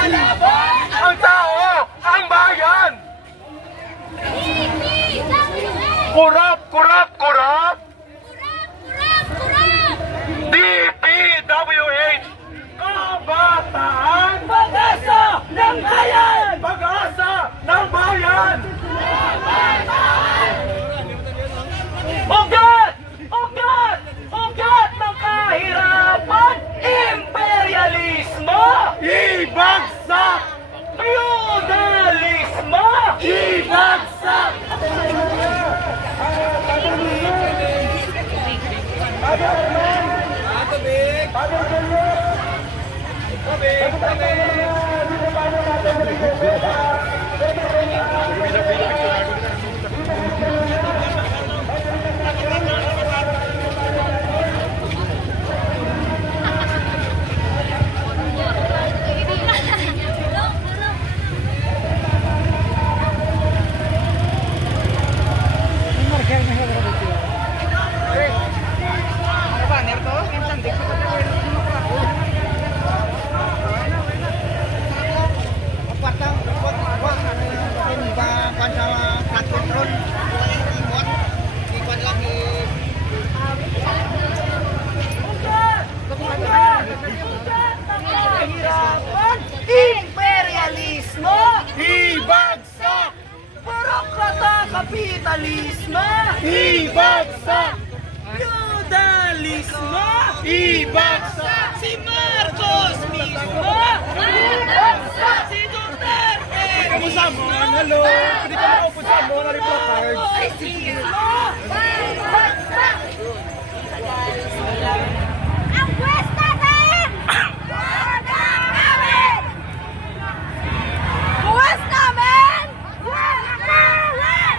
Ang tao, ang bayan! Kurap, kurap, kurap! DPWH! Kabataan! Pag-asa ng bayan! Pag-asa ng bayan! Ugat! Ugat! Ugat ng kahirapan! Imperialismo! Ibagsak! Feudalismo! Ibagsak! Imperialismo! Ibagsak! Burokrata kapitalismo! Ibagsak! Feudalismo! Ibagsak! Si Marcos mismo! Ibagsak! Si Duterte! Kamusta mo? Hello! Hindi ka nakaupo sa mo na placard. Marcosismo! Ang pwesta namin! Wala namin! Buwas namin! Wala namin!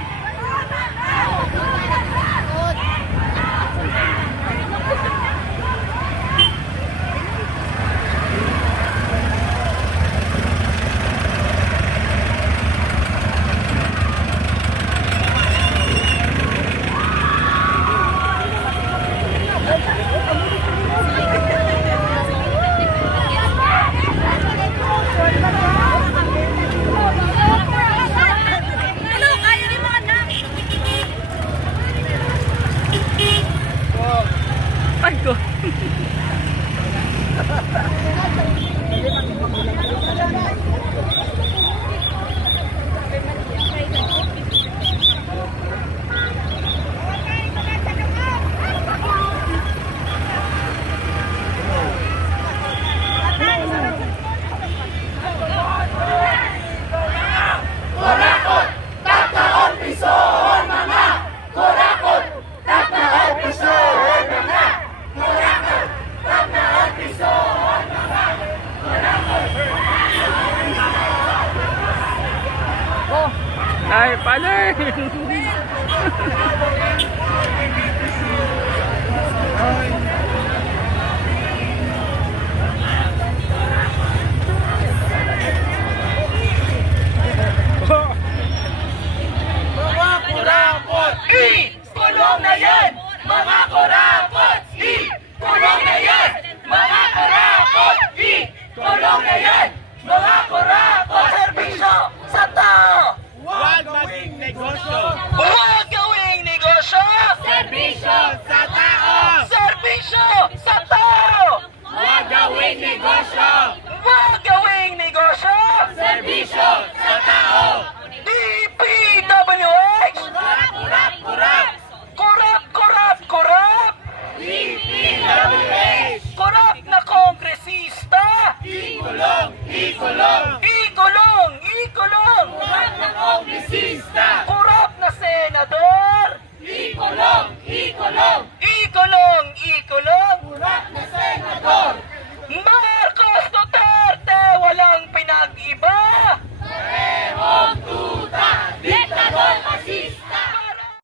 Ano? Kaya rin mga anak! Ay ko! Ay, paano?